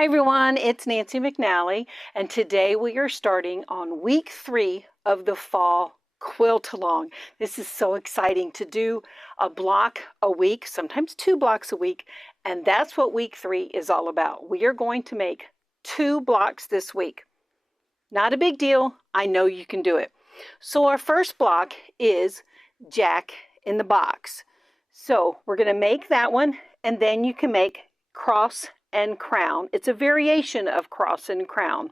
Hi everyone, it's Nancy McNally, and today we are starting on week 3 of the fall quilt along. This is so exciting to do a block a week, sometimes 2 blocks a week, and that's what week 3 is all about. We are going to make 2 blocks this week. Not a big deal, I know you can do it. So our first block is Jack in the Box. So we're going to make that one, and then you can make cross and crown. It's a variation of cross and crown.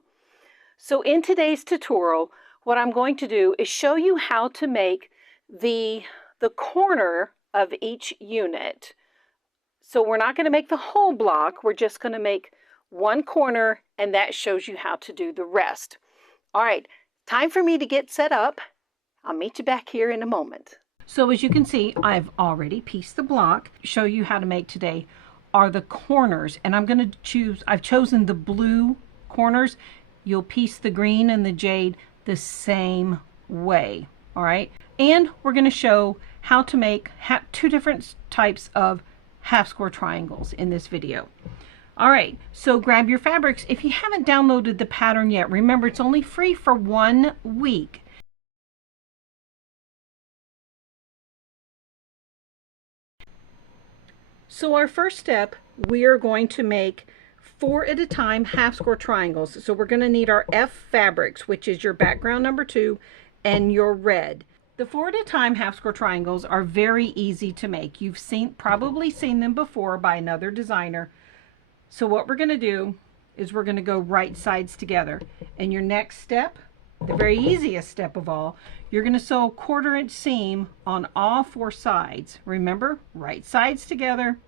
So in today's tutorial, what I'm going to do is show you how to make the corner of each unit. So we're not going to make the whole block, we're just going to make one corner, and that shows you how to do the rest. All right, time for me to get set up. I'll meet you back here in a moment. So as you can see, I've already pieced the block. Show you how to make today are the corners, and I'm going to I've chosen the blue corners. You'll piece the green and the jade the same way. All right, and we're going to show how to make 2 different types of half square triangles in this video. All right, so grab your fabrics. If you haven't downloaded the pattern yet, remember it's only free for 1 week. So our first step, we are going to make 4 at a time half square triangles. So we're going to need our F fabrics, which is your background number 2 and your red. The 4 at a time half square triangles are very easy to make. You've probably seen them before by another designer. So what we're going to do is we're going to go right sides together. And your next step, the very easiest step of all, you're going to sew a 1/4 inch seam on all 4 sides. Remember, right sides together,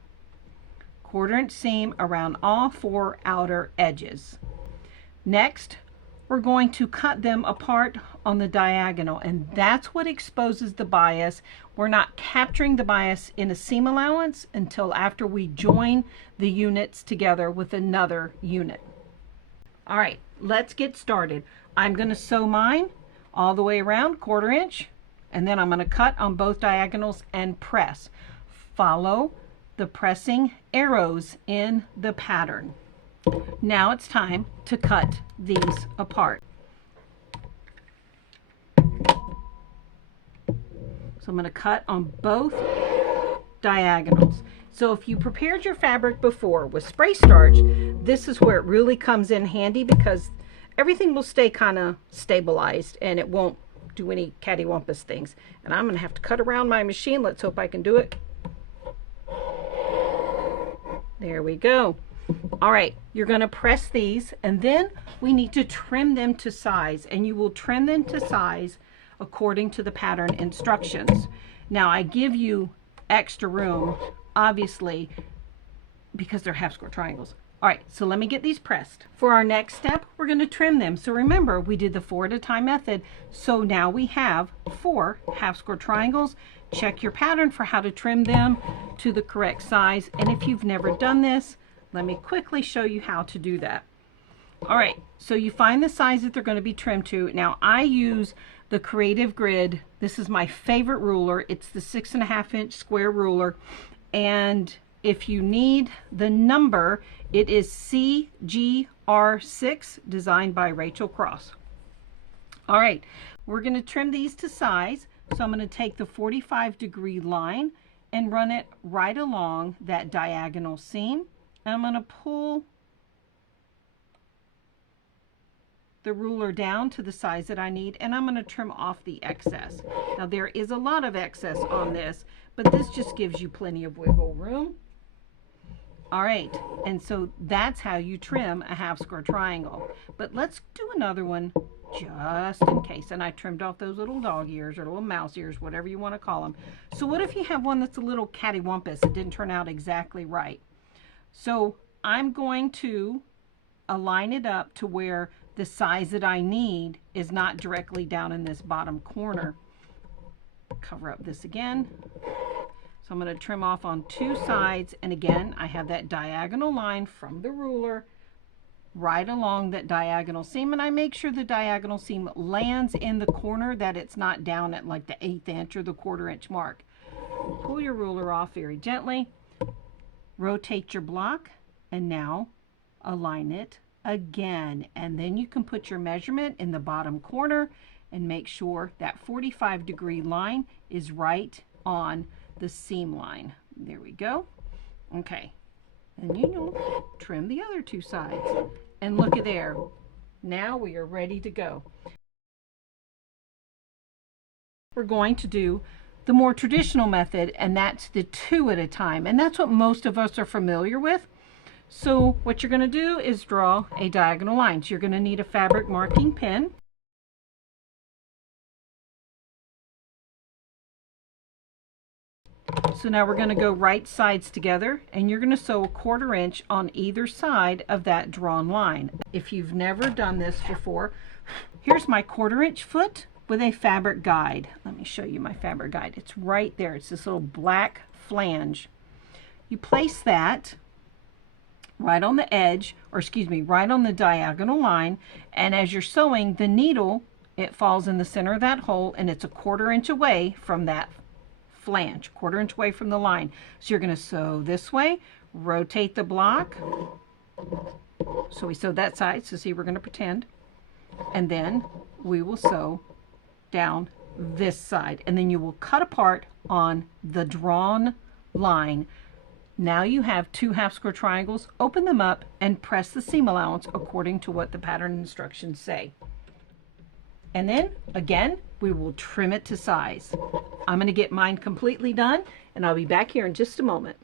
1/4 inch seam around all 4 outer edges. Next, we're going to cut them apart on the diagonal, and that's what exposes the bias. We're not capturing the bias in a seam allowance until after we join the units together with another unit. All right, let's get started. I'm going to sew mine all the way around 1/4 inch, and then I'm going to cut on both diagonals and press. Follow the pressing arrows in the pattern. Now it's time to cut these apart. So I'm going to cut on both diagonals. So if you prepared your fabric before with spray starch, this is where it really comes in handy, because everything will stay kind of stabilized and it won't do any cattywampus things. And I'm going to have to cut around my machine. Let's hope I can do it. There we go. All right, you're going to press these, and then we need to trim them to size, and you will trim them to size according to the pattern instructions. Now I give you extra room, obviously, because they're half square triangles. All right, so let me get these pressed. For our next step, we're going to trim them. So remember, we did the 4 at a time method. So now we have 4 half square triangles. Check your pattern for how to trim them to the correct size. And if you've never done this, let me quickly show you how to do that. All right, so you find the size that they're going to be trimmed to. Now I use the Creative Grid. This is my favorite ruler. It's the 6.5 inch square ruler. And if you need the number, it is CGR6, designed by Rachel Cross. All right, we're going to trim these to size. So I'm going to take the 45-degree line and run it right along that diagonal seam. And I'm going to pull the ruler down to the size that I need, and I'm going to trim off the excess. Now there is a lot of excess on this, but this just gives you plenty of wiggle room. All right, and so that's how you trim a half square triangle. But let's do another one just in case. And I trimmed off those little dog ears or little mouse ears, whatever you want to call them. So what if you have one that's a little cattywampus? It didn't turn out exactly right. So I'm going to align it up to where the size that I need is not directly down in this bottom corner. Cover up this again. So I'm going to trim off on 2 sides, and again I have that diagonal line from the ruler right along that diagonal seam, and I make sure the diagonal seam lands in the corner, that it's not down at like the 1/8 inch or the 1/4 inch mark. Pull your ruler off very gently, rotate your block, and now align it again, and then you can put your measurement in the bottom corner and make sure that 45-degree line is right on the seam line. There we go. Okay, and trim the other two sides, and look at there. Now we are ready to go. We're going to do the more traditional method, and that's the 2 at a time, and that's what most of us are familiar with. So what you're going to do is draw a diagonal line. So you're going to need a fabric marking pen. So now we're going to go right sides together, and you're going to sew 1/4 inch on either side of that drawn line. If you've never done this before, here's my 1/4 inch foot with a fabric guide. Let me show you my fabric guide. It's right there. It's this little black flange. You place that right on the edge, or excuse me, right on the diagonal line, and as you're sewing, the needle, it falls in the center of that hole, and it's 1/4 inch away from that flange, 1/4 inch away from the line. So you're going to sew this way, rotate the block. So we sewed that side, so see, we're going to pretend, and then we will sew down this side, and then you will cut apart on the drawn line. Now you have 2 half square triangles. Open them up and press the seam allowance according to what the pattern instructions say. And then again, we will trim it to size. I'm going to get mine completely done, and I'll be back here in just a moment.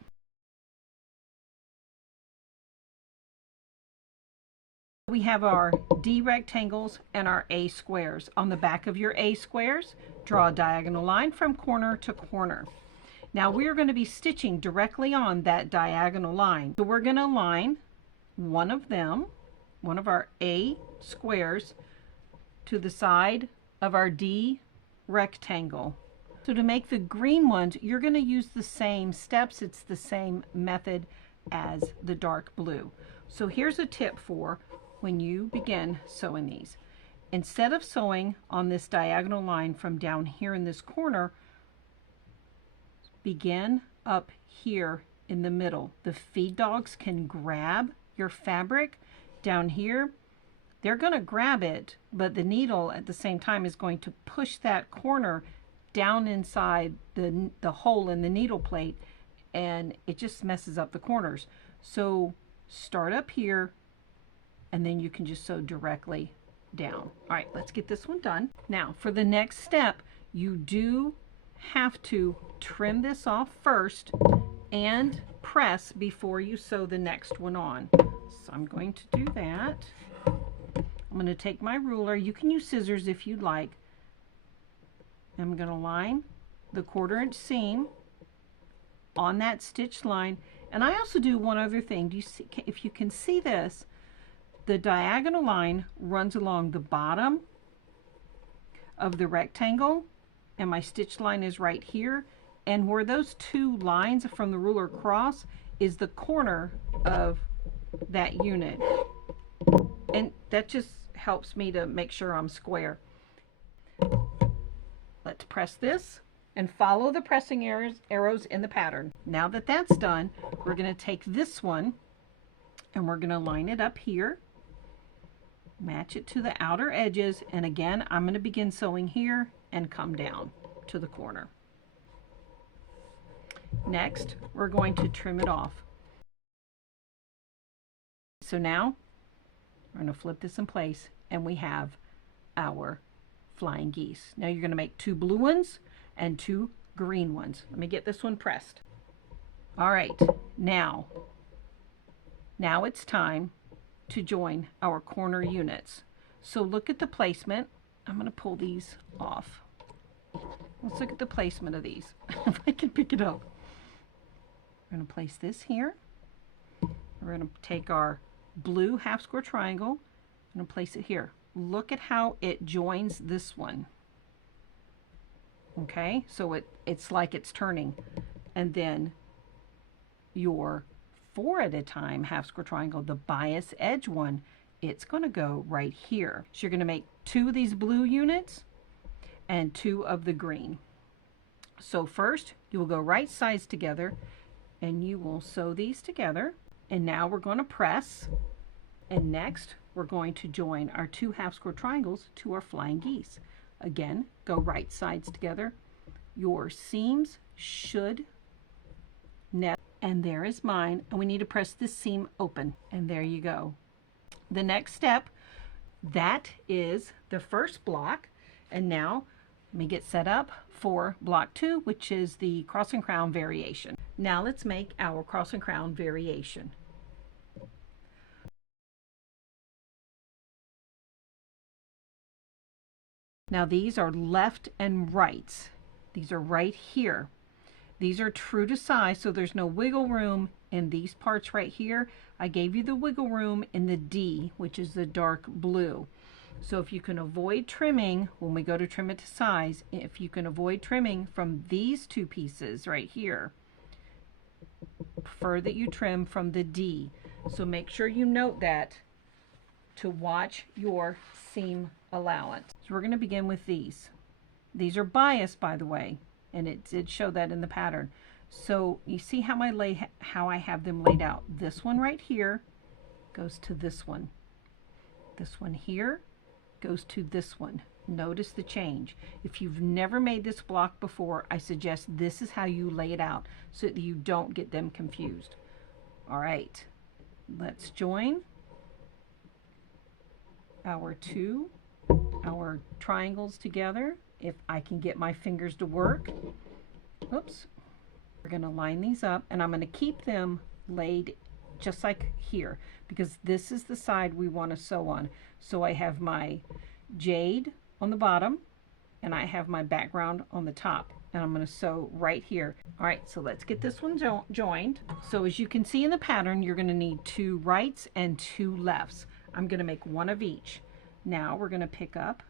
We have our D rectangles and our A squares. On the back of your A squares, draw a diagonal line from corner to corner. Now we're going to be stitching directly on that diagonal line. So we're going to line one of them, one of our A squares, to the side of our D rectangle. So to make the green ones, you're going to use the same steps. It's the same method as the dark blue. So here's a tip for when you begin sewing these. Instead of sewing on this diagonal line from down here in this corner, begin up here in the middle. The feed dogs can grab your fabric down here. They're going to grab it, but the needle at the same time is going to push that corner down inside the hole in the needle plate, and it just messes up the corners. So start up here, and then you can just sew directly down. All right, let's get this one done. Now for the next step, you do have to trim this off first and press before you sew the next one on. So I'm going to do that. I'm going to take my ruler. You can use scissors if you'd like. I'm going to line the 1/4 inch seam on that stitched line. And I also do one other thing. Do you see, if you can see this, the diagonal line runs along the bottom of the rectangle, and my stitch line is right here. And where those 2 lines from the ruler cross is the corner of that unit. And that just helps me to make sure I'm square. Let's press this and follow the pressing arrows in the pattern. Now that that's done, we're going to take this one and we're going to line it up here, match it to the outer edges, and again I'm going to begin sewing here and come down to the corner. Next, we're going to trim it off. So now we're going to flip this in place, and we have our flying geese. Now you're going to make 2 blue ones and 2 green ones. Let me get this one pressed. All right, now it's time to join our corner units. So look at the placement. I'm going to pull these off. Let's look at the placement of these. If I can pick it up. We're going to place this here. We're going to take our blue half square triangle and place it here. Look at how it joins this one. Okay, so it's like it's turning. And then your 4 at a time half square triangle, the bias edge one, it's going to go right here. So you're going to make 2 of these blue units and 2 of the green. So first you will go right sides together and you will sew these together, and now we're going to press And next, we're going to join our 2 half square triangles to our flying geese. Again, go right sides together. Your seams should net, and there is mine, and we need to press this seam open, and there you go. The next step, that is the first block, and now let me get set up for block 2, which is the cross and crown variation. Now let's make our cross and crown variation. Now these are left and rights. These are right here. These are true to size, so there's no wiggle room in these parts right here. I gave you the wiggle room in the D, which is the dark blue. So if you can avoid trimming, when we go to trim it to size, if you can avoid trimming from these 2 pieces right here, prefer that you trim from the D. So make sure you note that to watch your seam allowance. So we're going to begin with these. These are biased, by the way, and it did show that in the pattern. So you see how I have them laid out. This one right here goes to this one. This one here goes to this one. Notice the change. If you've never made this block before, I suggest this is how you lay it out so that you don't get them confused. All right, let's join our triangles together. If I can get my fingers to work. Oops. We're going to line these up, and I'm going to keep them laid just like here, because this is the side we want to sew on. So I have my jade on the bottom, and I have my background on the top, and I'm going to sew right here. All right, so let's get this one joined. So as you can see in the pattern, you're going to need 2 rights and 2 lefts. I'm going to make 1 of each. Now we're going to pick up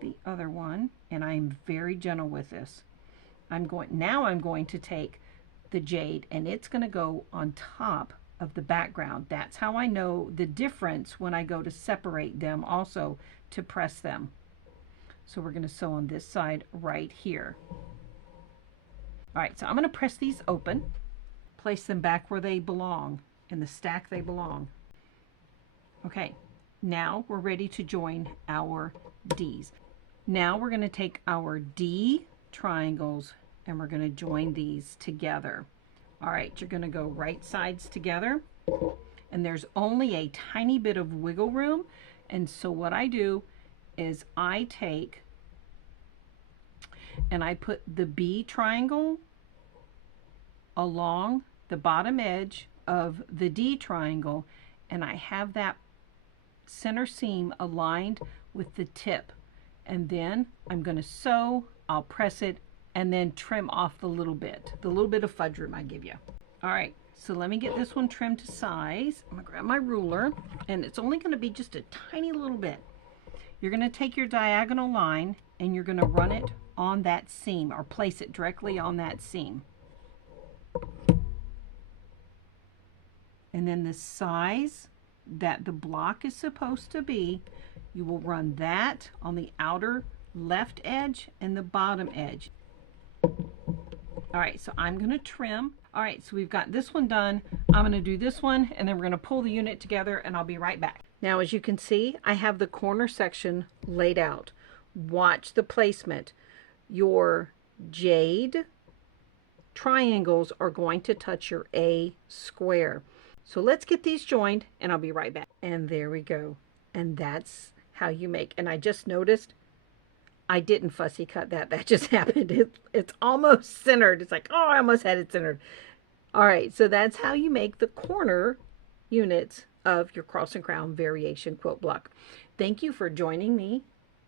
the other one, and I'm very gentle with this. I'm going to take the jade, and it's going to go on top of the background. That's how I know the difference when I go to separate them, also to press them. So we're going to sew on this side right here. All right, so I'm going to press these open, place them back where they belong, in the stack they belong. Okay, now we're ready to join our D's. Now we're going to take our D triangles and we're going to join these together. All right, you're going to go right sides together, and there's only a tiny bit of wiggle room. And so what I do is I take and I put the B triangle along the bottom edge of the D triangle, and I have that center seam aligned with the tip. And then I'm going to sew, I'll press it, and then trim off the little bit of fudge room I give you. All right, so let me get this one trimmed to size. I'm going to grab my ruler, and it's only going to be just a tiny little bit. You're going to take your diagonal line and you're going to run it on that seam, or place it directly on that seam. And then the size that the block is supposed to be, you will run that on the outer left edge and the bottom edge. All right, so I'm going to trim. All right, so we've got this one done. I'm going to do this one, and then we're going to pull the unit together, and I'll be right back. Now, as you can see, I have the corner section laid out. Watch the placement. Your jade triangles are going to touch your A square. So let's get these joined, and I'll be right back. And there we go. And that's how you make. And I just noticed I didn't fussy cut that. That just happened. It's almost centered. It's like, oh, I almost had it centered. All right, so that's how you make the corner units of your cross and crown variation quilt block. Thank you for joining me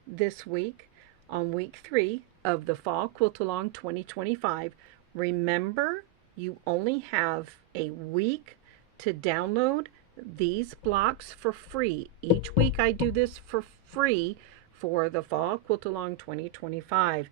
this week on week 3 of the Fall Quilt Along 2025. Remember, you only have a week to download these blocks for free. Each week I do this for free for the Fall Quilt Along 2025.